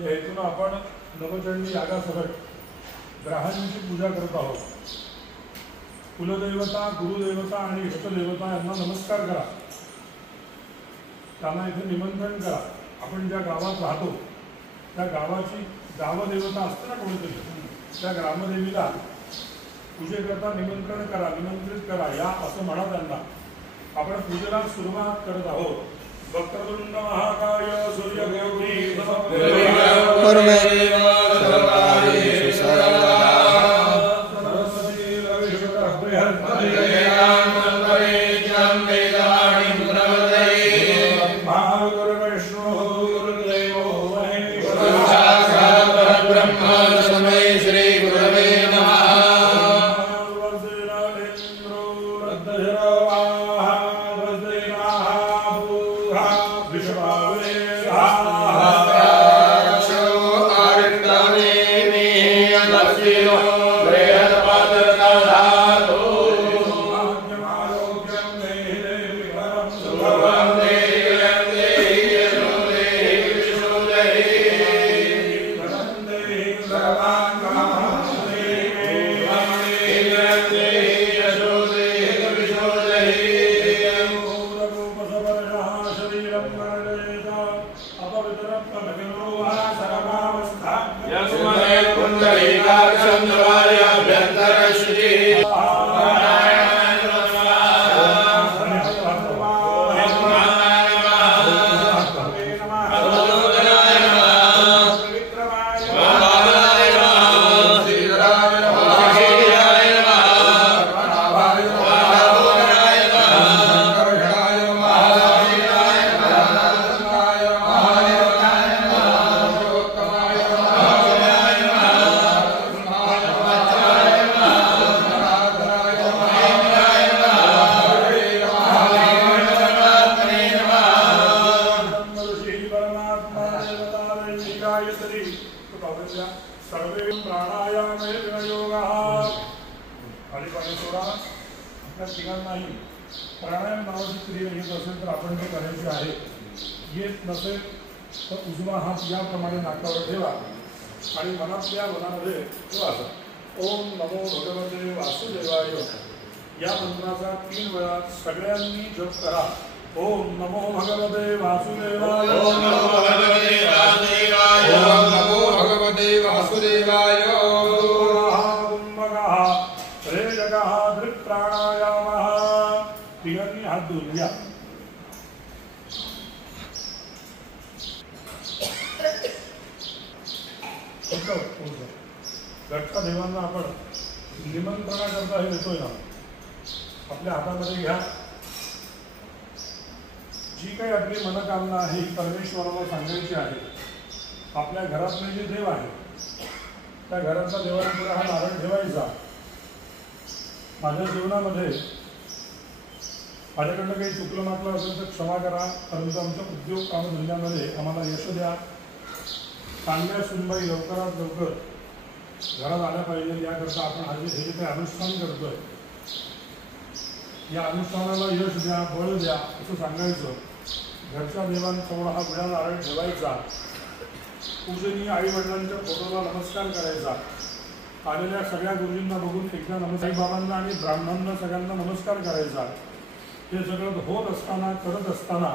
या हेतून आपण नवचंडी यागासकट ग्रहांची पूजा करत आहोत। कुलदेवता, गुरुदेवता आणि इष्टदेवता यांना नमस्कार करा, त्यांना इथे निमंत्रण करा। आपण ज्या गावात राहतो त्या गावाची गावदेवता असते ना कोणीतरी, त्या ग्रामदेवीला पूजेकरता निमंत्रण करा, निमंत्रित करा, या असं म्हणा त्यांना। आपण पूजेला सुरुवात करत आहोत। वक्रतुंड महाकाय सूर्यकोटि समप्रभ प्राणायाम नावाची क्रिया येत असेल तर आपण ते करायची आहे। येत नसेल तर उजवा हात याप्रमाणे नाकावर ठेवा आणि मनातल्या मनामध्ये ओम नमो भगवते वासुदेवाय या मंत्राचा 3 वेळा सगळ्यांनी जप करा। ओम नमो भगवते वासुदेवाय, ओम नमो भगवते वासुदेवाय, ओम नमो भगवते वासुदेवाय। तिघांनी हात धुवून घ्या। घटका देवांना आपण निमंत्रणाकरता हे देतोय ना, आपल्या हातामध्ये घ्या। जी काही आपली मनोकामना आहे ही परमेश्वराला सांगायची आहे। आपल्या घरातले जे देव आहे त्या घरातल्या देवांपुढे हा नारळ ठेवायचा। माझ्या जीवनामध्ये माझ्याकडनं काही चुकलं मागलं असेल तर क्षमा करा, परंतु आमच्या उद्योग कामधंद्यामध्ये आम्हाला यश द्या। चांगल्या सुनबाई लवकरात लवकर घरात आल्या पाहिजे याकरता आपण हे जे काही अनुष्ठान करतोय या अनुष्ठानाला यश द्या, बळ द्या असं सांगायचं। घरच्या देवांसमोर हा गुढा नारळ ठेवायचा। पूजनीय आई वडिलांच्या फोटोला नमस्कार करायचा। आलेल्या सगळ्या गुरुजींना बघून एकदा नमस्कार, बाबांना आणि ब्राह्मणांना सगळ्यांना नमस्कार करायचा। हे सगळं होत असताना, करत असताना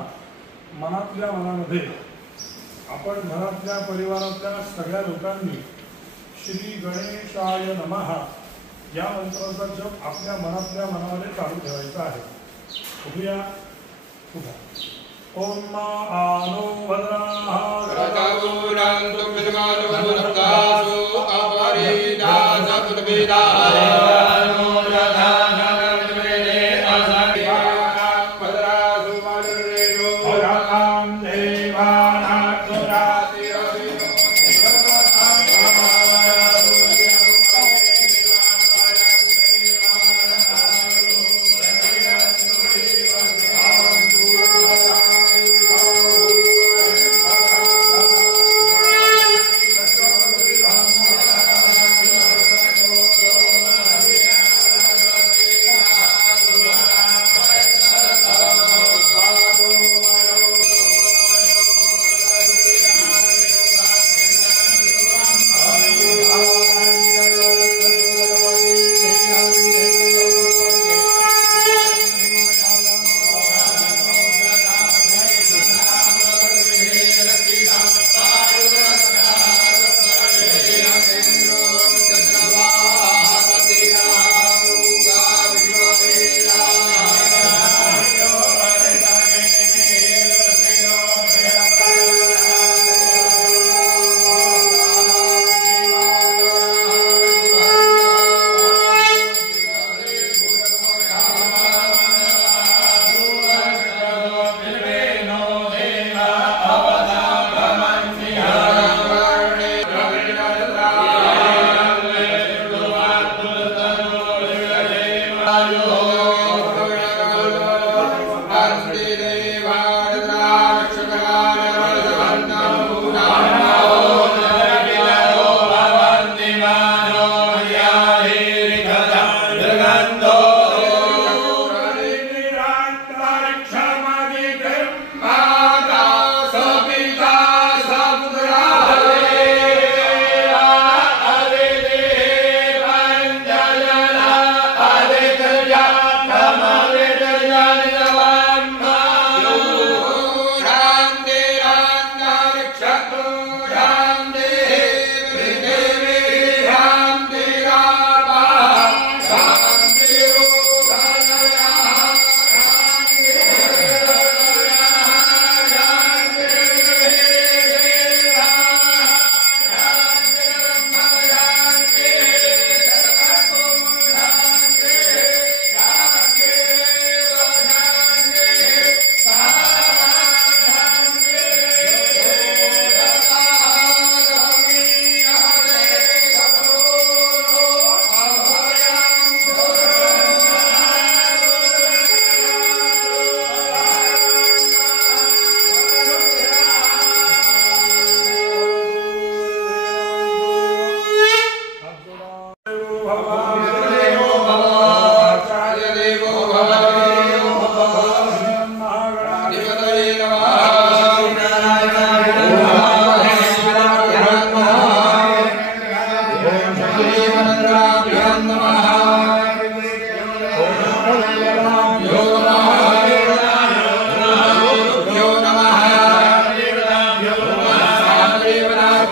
मनातल्या मनामध्ये आपण घरातल्या परिवारातल्या सगळ्या लोकांनी श्री गणेशाय नमः या मंत्राचा जप आपल्या मनातल्या मनामध्ये चालू ठेवायचा आहे। बघूया। ओम आनो भद्राः रतागुरांतु विद्मानो भूतासु अपरिदास पुतवेदाय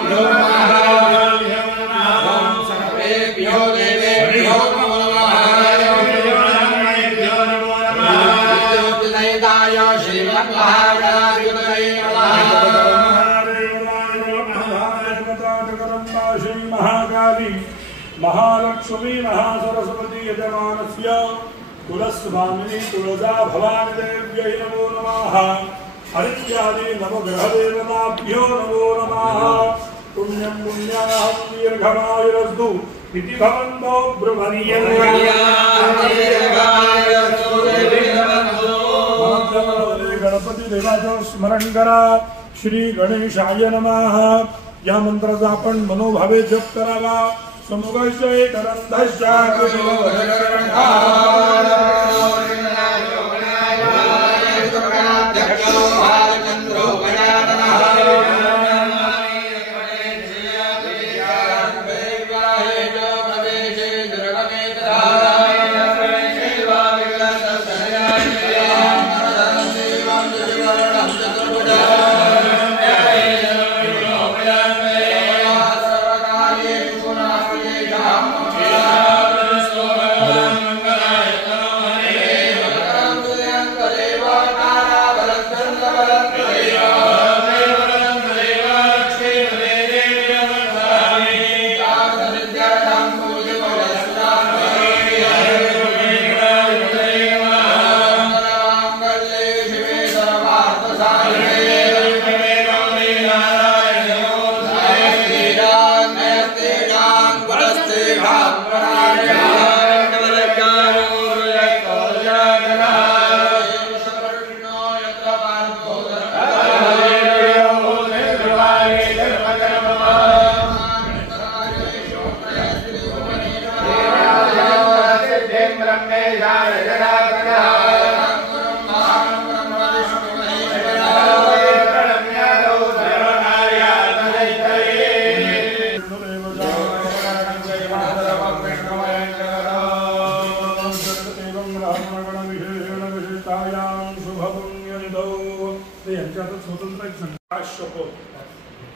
देवताभ्यो नमः ॐ सर्वेभ्यो देवेभ्यो नमो नमः ज्योतिर्नयनाय श्रीमन्महागणाधिपतये श्री महाकाली महालक्ष्मी महासरस्वती यजमानस्य कुलस्वामिनी तुलजा भवानी देव्यै नमो नमः हरित्यादि नवग्रहदेवताभ्यो नमो नमः पुण्यं पुण्याहं दीर्घमायुरस्तु इति भवन्तो ब्रह्मणीयं गणपती देवाचं स्मरण करा. श्री गणेशाय नमः या मंत्राचा आपण मनोभावे जप करावा. समुगस्य एकरंधस्य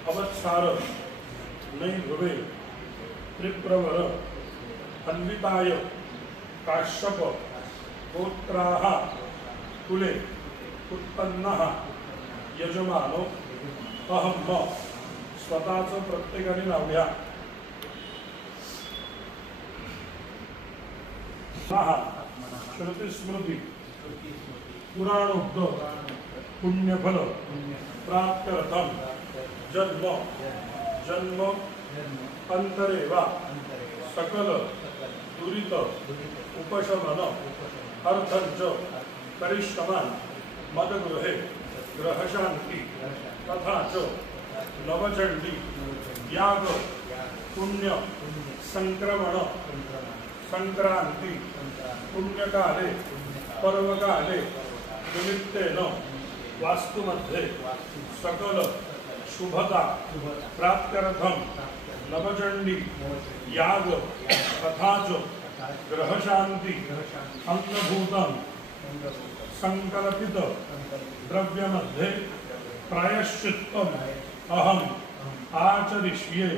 अवत्सार नैभवे त्रिप्रवर अन्विताय काश्यप गोत्राः कुले उत्पन्नः यजमानो अहम स्वतःचं प्रत्येकाने नाव घ्या. श्रुतिस्मृती पुराणोक्त पुण्यफल प्राप्त्यर्थम जन्म जन्म अंतरेवा सकल दुरित उपशमन अर्थंच करिष्यमान मदगृहे ग्रहशांती तथा च नवचंडी याग पुण्य संक्रमण संक्रांति पुण्यकाले पर्वकाले निमित्तेन वास्तुमध्ये सकल शुभता प्राप्त्यर्थम नवचंडी याग तथा च ग्रहशांति अन्नभूतम संकल्पित द्रव्यमध्ये प्रायश्चित्तम अहम आचरिष्ये.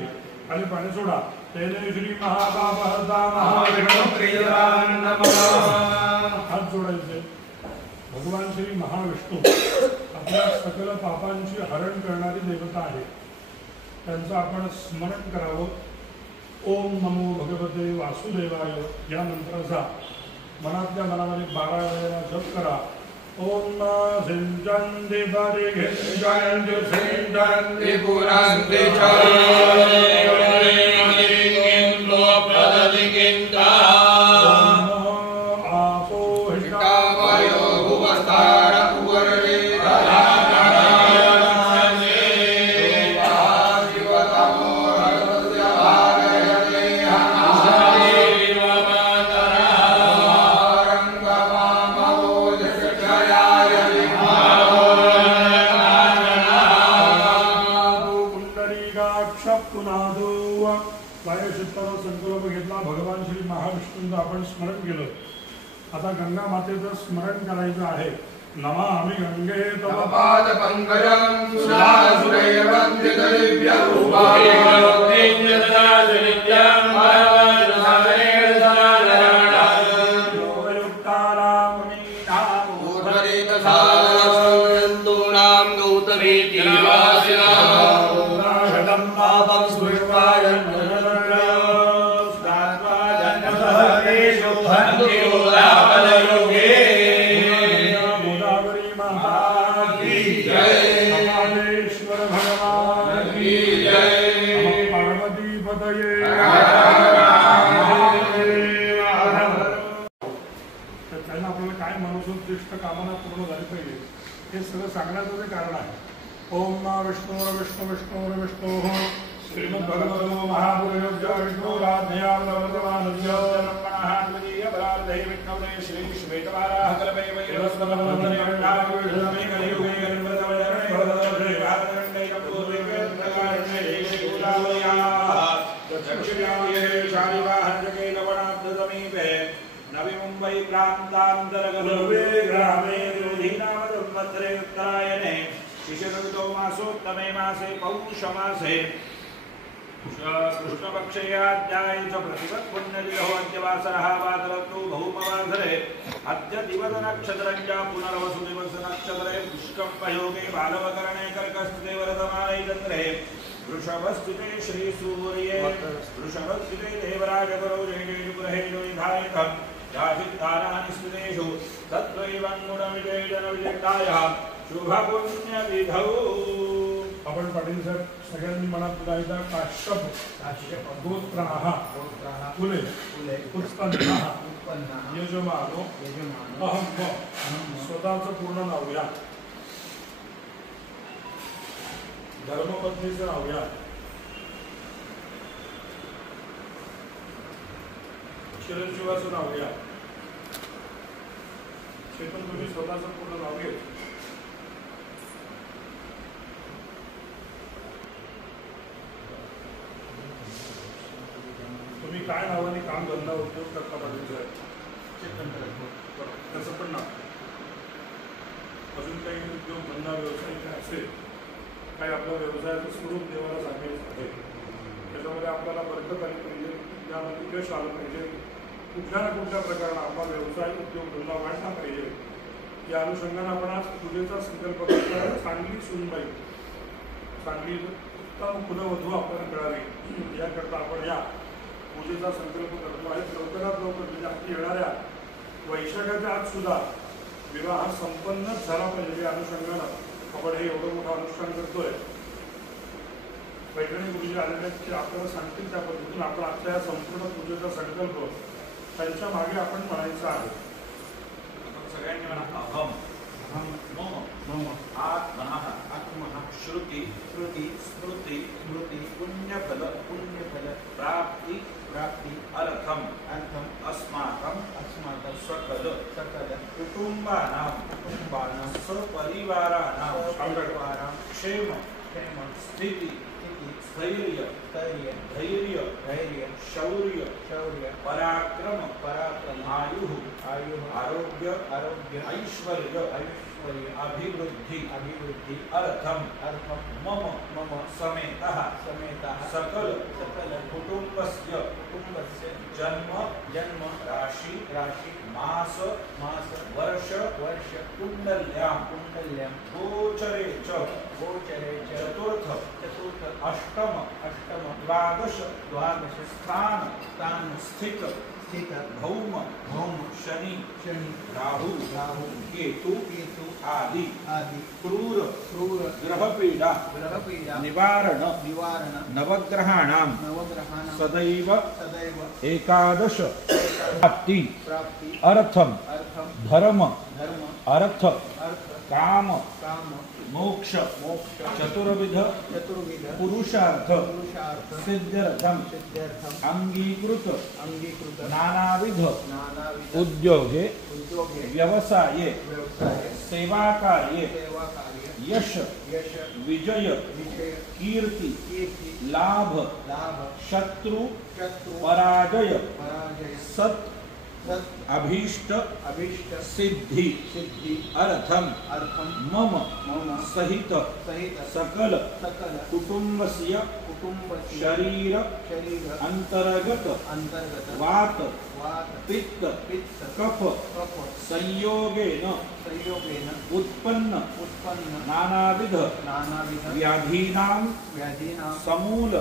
आणि पाणी सोडा. तेने श्री महाबाबहता हात जोडायचे. भगवान श्री महाविष्णू आपल्या सकल पापांची हरण करणारी देवता आहे. त्यांचं आपण स्मरण करावं. ओम नमो भगवते वासुदेवाय या मंत्राचा मनातल्या मनामध्ये 12 वेळा जप करा. ओम सिंचन्ति परिघिंचन्ति सिंचन्ति पुरान्ति च आपो हिष्टावयो भुवस्तार उवर्णे संकल्प घेतला. भगवान श्री महाविष्णूंचं आपण स्मरण केलं. आता गंगा मातेचं स्मरण करायचं आहे. नमामि गंगे तव पाद पंकजं सुरासुरैर्वन्दित दिव्य रूपा कामना पूर्ण झाली पाहिजे हे सगळं सांगण्याचं ते कारण आहे. ओम मा विष्णू विष्णू विष्णू विष्णू श्रीमद्भगवतो महापुरुषो विष्णू राधया श्री श्वेतवाराह कल्पे नवी मुंबई प्रांतांतर्गते ग्रामे रोधीनामधे उत्तरायणे शिशिरऋतौ मासोत्तमे मासे पौषमासे कृष्णपक्षेयाध्याये च प्रतिपत् पुण्यदिनो अद्यवासरः वातरतु भौमवासरे अद्य दिवसनक्षत्रञ्च पुनर्वसु दिवसनक्षत्रे पुष्कम्पयोगे बालवकरणे कर्कस्थिते वरदमाने चन्द्रे वृषभस्थिते श्रीसूर्ये वृषभस्थिते देवराजगुरौ जयेषु ग्रहेषु विधायकम् याचित्तानानि स्थितेषु तत्त्वैवं गुणविजयजनविजयतायः शुभपुण्यविधौ. आपण पाटील साहेब सगळ्यांनी मनात पुन्हा काश्यप गोत्रः कुले उत्पन्नः यजमानो अहं स्वतःचं पूर्ण नाव घ्या. धर्मपत्नीचं नाव घ्या. चिरंजीवाचं नाव घ्या. चेतन तुम्ही स्वतःचं पूर्ण नाव घ्या. तुम्ही काय नावाने काम धंदा उद्योग करता पाहिजे तसं पण नाव. अजून काही उद्योग धंदा व्यवसाय काय असेल काही आपल्या व्यवसायाचं स्वरूप देवाला सांगायचं आहे त्याच्यामध्ये आपल्याला बरकत आली पाहिजे त्यामध्ये यश आलं पाहिजे कुठल्या ना कुठल्या प्रकारानं आपला व्यवसाय उद्योग धंदा वाढला पाहिजे या अनुषंगाने आपण आज पूजेचा संकल्प करतो. चांगली सुनबाई चांगली उत्तम कुलवधू आपल्याला मिळावी याकरता आपण या पूजेचा संकल्प करतो आहे. लवकरात लवकर म्हणजे आपली येणाऱ्या वैशाखाच्या आज सुद्धा विवाह संपन्नच झाला पाहिजे या अनुषंगानं आपण हे एवढं मोठं अनुष्ठान करतोय. पैठणी गुरुजी आलेले की आपल्याला सांगतील त्या पद्धतीतून आपण आपल्या संपूर्ण पूजेचा संकल्प त्यांच्या मागे आपण म्हणायचा आहे. सगळ्यांनी म्हणा अहम अहम मम मम आत्मनः आत्मनः श्रुती श्रुती स्मृती स्मृती पुण्यफल पुण्यफल प्राप्ति प्राप्ति अर्थम अर्थम अस्माकं अस्माकं सकल सकल कुटुंबानां कुटुंबानां सपरिवाराणां सपरिवाराणां क्षेम क्षेम स्थिति स्थैर्य स्थैर्य धैर्य धैर्य शौर्य शौर्य पराक्रम पराक्रम आयुः आयुः आरोग्य आरोग्य ऐश्वर्य ऐश्वर्य अभिवृद्धि अभिवृद्धि अर्थम अर्थम मम मम समेतः समेतः सकल सकल कुटुंबस्य कुटुंबस्य जन्म जन्म राशि राशि मास मास वर्ष वर्ष कुंडल्यां कुंडल्यां गोचरे च चतुर्थ चतुर्थ अष्टम अष्टम द्वादश द्वादश स्थान स्थान स्थित स्थित भौम भौम शनि शनि राहु राहु केतु केतु आदि आदि क्रूर क्रूर ग्रहपीडा ग्रहपीडा निवारण निवारण नवग्रहाणां नवग्रहाणां सदैव सदैव एकादश प्राप्ति प्राप्ति अर्थम अर्थम धर्म धर्म अर्थ अर्थ काम काम मोक्ष मोक्ष चतुर्विध चतुर्विध पुरुषार्थ पुरुषार्थ सिद्ध्यर्थम सिद्ध्यर्थम अंगीकृत अंगीकृत नानाविध नानाविध उद्योगे उद्योगे व्यवसाये व्यवसाये सेवाकार्ये सेवाकार्ये यश यश विजय विजय कीर्ति कीर्ति लाभ लाभ शत्रु शत्रु पराजय पराजय सत् अभीष्ट अभीष्ट सिद्धि सिद्धि अर्थम मम सहित सकल कुटुंबस्य शरीर अंतर्गत वात पित्त कफ संयोगेन उत्पन्न नानाविध व्याधीनां समूल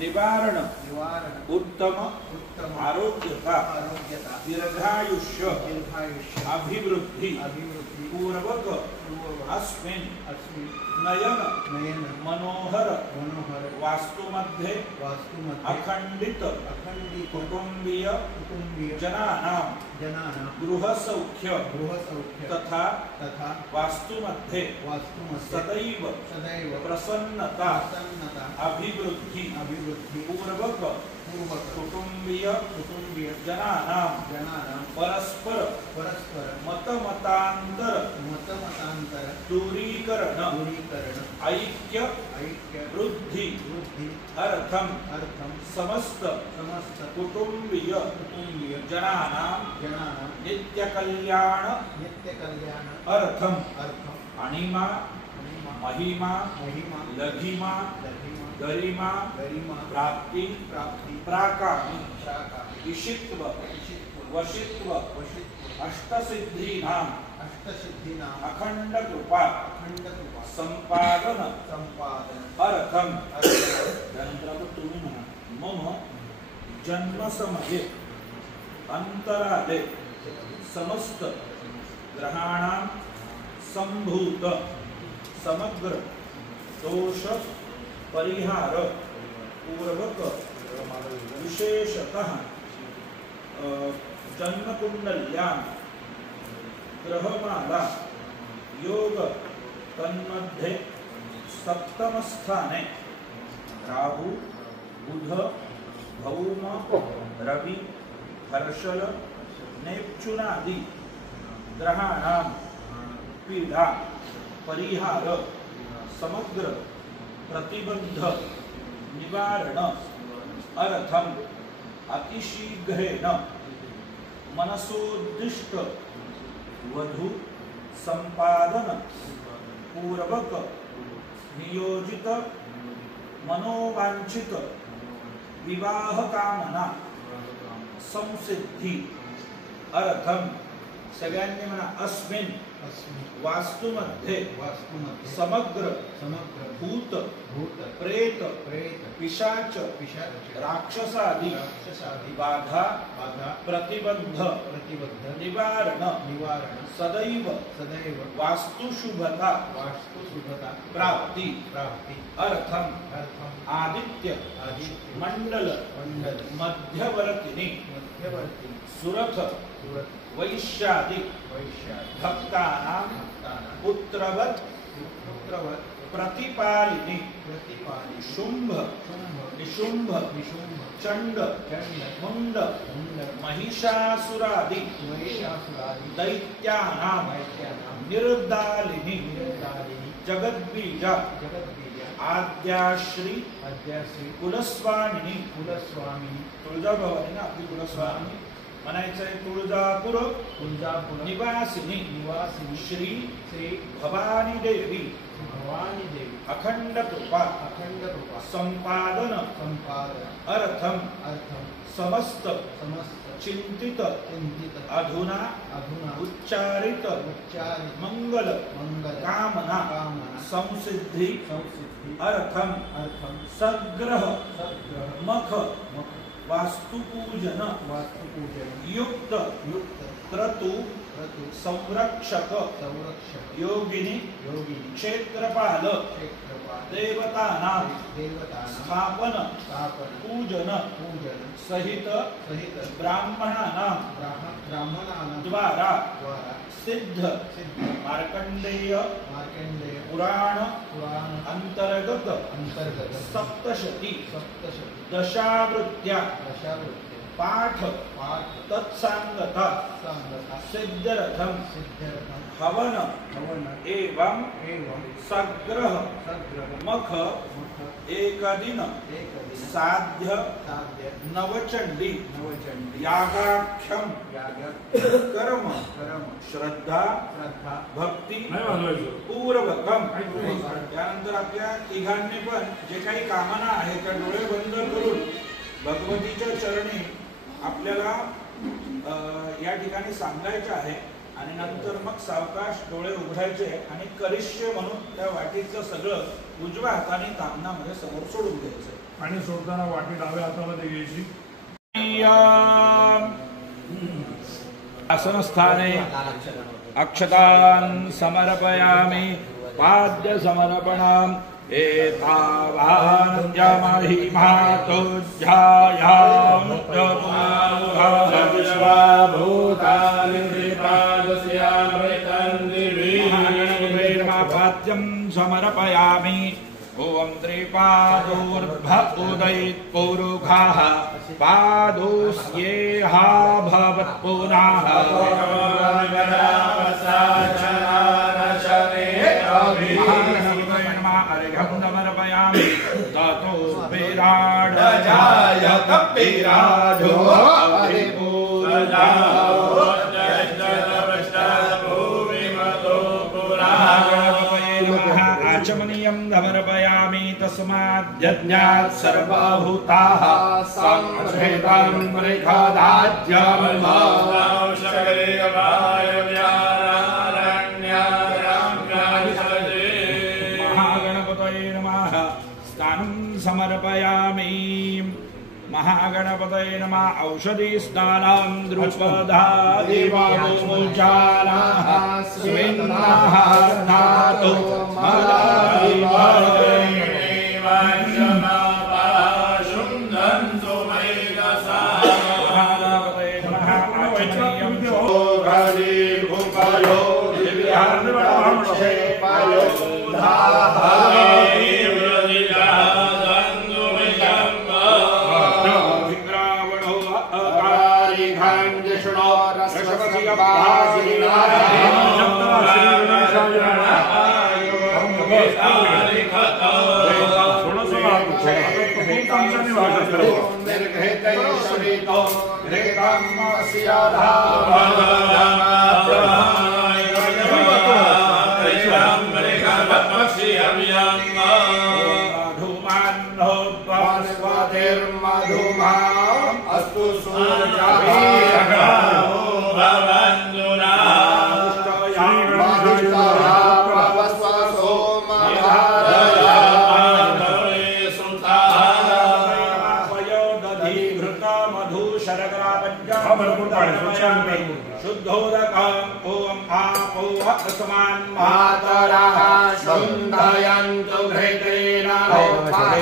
निवारण उत्तम आरोग्यता दीर्घायुष्य अभिवृद्धि पूर्वक अस्मिन् नयन मनोहर वास्तुमध्ये अखंडित कुटुंबीय जनानां गृहसौख्य तथा वास्तुमध्ये सदैव प्रसन्नता अभिवृद्धि पूर्वक कुटुंबीय जनानां परस्पर मतमतांतर दूरीकरण ऐक्य वृद्धि अर्थम समस्त कुटुंबीय जनानां नित्य कल्याण अर्थम अणिमा महिमा लघिमा गरिमा प्राप्ति प्राकामी ईशित्व वशित्व अष्टसिद्धीनां अखंड कृपा संपादन अर्थम त्यानंतर आता तुम्ही म्हणा मम जन्मसमये अंतराले समस्त ग्रहाणां संभूत समग्र दोष परिहार पूर्वक विशेषतः जन्मकुंडल्यां ग्रहमाला योग तन्मध्ये सप्तम स्थाने राहु बुध भौम रवि हर्षल नेपच्यूनादि ग्रहाणां पीडा परिहार समग्र प्रतिबंध निवारण अर्थम अतिशीघ्रेण मनसोद्दिष्ट वधु संपादन पूर्वक नियोजित मनोवांछित विवाह कामना संसिद्धि अर्थम सगळ्यांनी म्हणा अस्मिन् वास्तुमध्ये समग्र भूत प्रेत पिशाच राक्षसादि बाधा प्रतिबंध निवारण सदैव वास्तुशुभता प्राप्ति अर्थम आदित्य मंडल मध्यवर्तिनी सुरथ वैश्यादि भक्तानां पुत्रवत् प्रतिपालिनी शुंभ निशुंभ चंड मुंड महिषासुरादि दैत्यानां निर्दालिनी जगद्बीजा आद्याश्री कुलस्वामिनी तुळजाभवानी आपली कुलस्वामिनी म्हणायचं आहे तुळजापूर निवासिनी श्री भवानी देवी अखंड कृपा संपादन अर्थम समस्त चिंतित अधुना उच्चारित मंगल कामना संसिद्धि अर्थम सग्रह मख वास्तुपूजन युक्त क्रतु संरक्षक योगिनी क्षेत्रपाल देवतानां स्थापन पूजन सहित ब्राह्मणानां द्वारा सिद्ध मार्कंडेय पुराण अंतर्गत सप्तशती दशावृत्त्या पाठ तत्संगत सिद्धरथम हवन एवं सग्रह मख एकदिन साध्य नवचंडी यागाख्यम कर्म श्रद्धा भक्ती पूर्वकम. त्यानंतर आपल्या तिघांनी पण जे काही कामना आहे त्या डोळे बंद करून भगवतीच्या चरणी आपल्याला या ठिकाणी सांगायचं आहे आणि नंतर मग सावकाश डोळे उघडायचे आणि करिष्य म्हणून त्या वाटीचं सगळं उजव्या हाताने तामणामध्ये समोर सोडून द्यायचं. आणि सोडताना वाटी डाव्या हातामध्ये घ्यायची. आसनस्थाने अक्षतान् समर्पयामि पाद्य समर्पणम् एतावानन्द्यमहि मातुज्जायां पाद्यं समर्पयामि. ओम त्रिपादोर्भ उदयित्पुरुखाः पादोस्येहा भवत्पुनाः अर्घ्यं समर्पयामि. ततो विराड कपिराजो आचमनीयं समर्पयामि. तस्माद्यज्ञात् सर्वभूताः संस्कृतं मृगदाज्यं महागणपतये नमः. स्नानं समर्पयामि. महागणपतये नमः. औषधि स्नानं द्रुपदादिवामुचाराः स्वेन्नाः स्नातु अस्तु शुद्धोदकम् ओम आपो अस्मान् मातरः शुद्धयन्तु घृतेन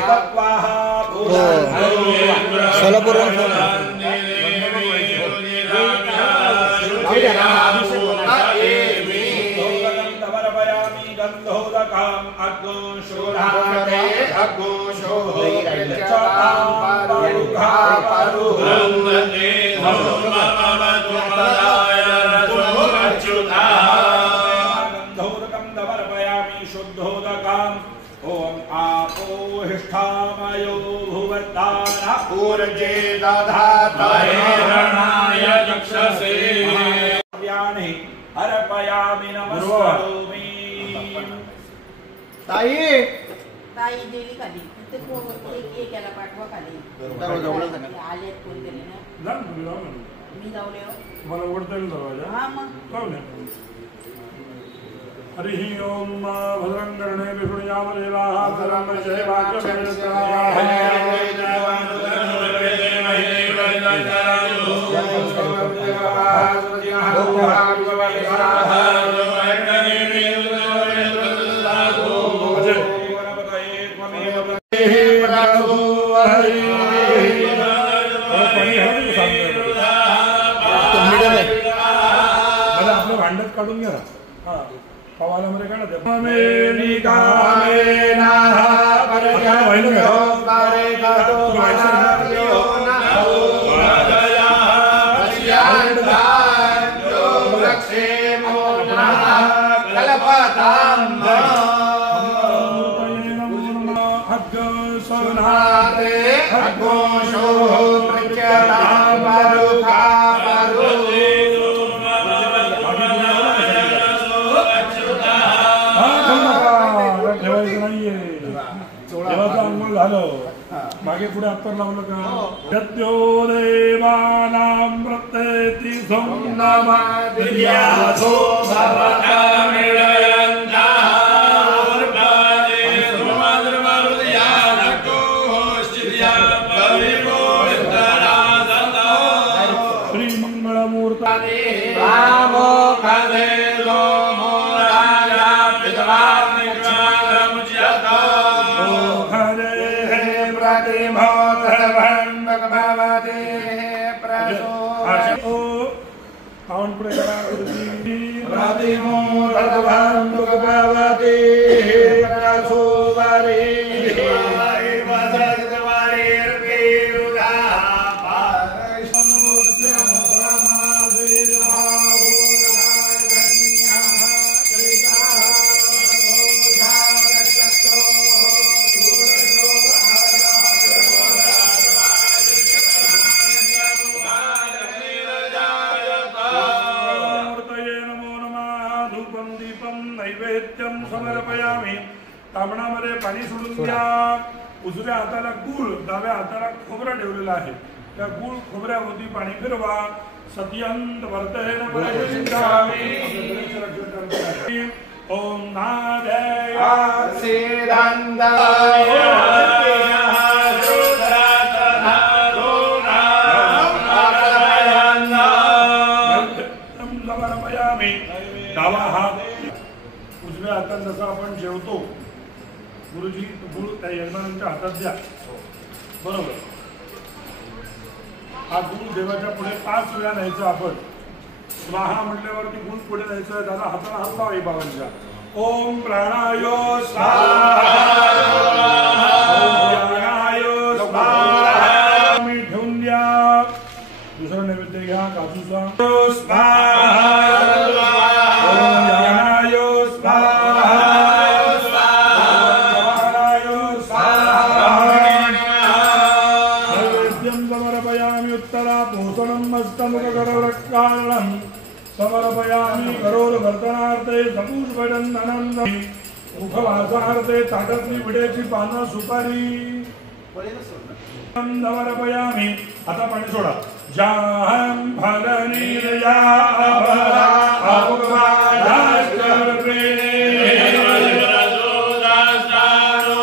लोपाः गन्धोदकम् अग्निशूलाते गन्धोदकं समर्पयामि. शुद्धोदकम् ओम आपोहिष्ठामयो भुवत्तारः ऊर्जे दधातये चक्षसे व्यानि अर्पयामि. नमस्कारोमि. ताई दिली खाली एक याला पाठवा खाली आले फोन केले ना मी जाऊले मला ओढता येईल दरवाजा. हा मग हरिः ओम भद्रं कर्णे विष्णुयाम देवाः भद्रं आपलं भांडत काढून घ्या. पवालामध्ये काय ना सोनाते अघोषो प्रचला बारुका बारु ठेवायचं नाहीये देवाचं अंघोळ झालं मागे पुढे अत्तर लावलं का यत्यो देवानां प्रत्येति सोमनामा दिव्यासो भवता श्रीमंगलमूर्तये रामो खदेलो मोराया विद्वान् निगमागमुच्यतो प्रतिमोदभन् भगवते प्रसो पावन पुढे करा गुरुजी प्रतिमोदभन् भगवते प्रसो वरे नैवेद्यम समर्पयामी तांबणामध्ये पाणी सोडून द्या उजव्या हाताला गुळ डाव्या हाताला खोबरं ठेवलेलं आहे त्या गुळ खोबऱ्यावरती पाणी फिरवा सत्यंत वर्तेन परिचिंतामि ओम नादेया सिद्धान्ताय डावा हात उजव्या हातात जसा आपण जेवतो गुरुजी गुळ त्या यजमानांच्या हातात द्या बरोबर हा गुळ देवाच्या पुढे 5 वेळा न्यायचा आपण स्वाहा म्हटल्यावरती गुळ पुढे न्यायचं दादा हाताला हात लावा बाबांच्या ओम प्राणायो स्वाहा ओम प्राणायो स्वाहा मी ठेवून द्या दुसरा नैवेद्य घ्या काजूचा स्वाहा समर्पयामि करोलवर्तनार्थे सपुष्पचन्दनं मुखवासार्थे ताटातली विड्याची पानं सुपारी समर्पयामि आता पाणी सोडा जाहं फलनीरया अभरा अभवादास्कर्वे रजोदासारो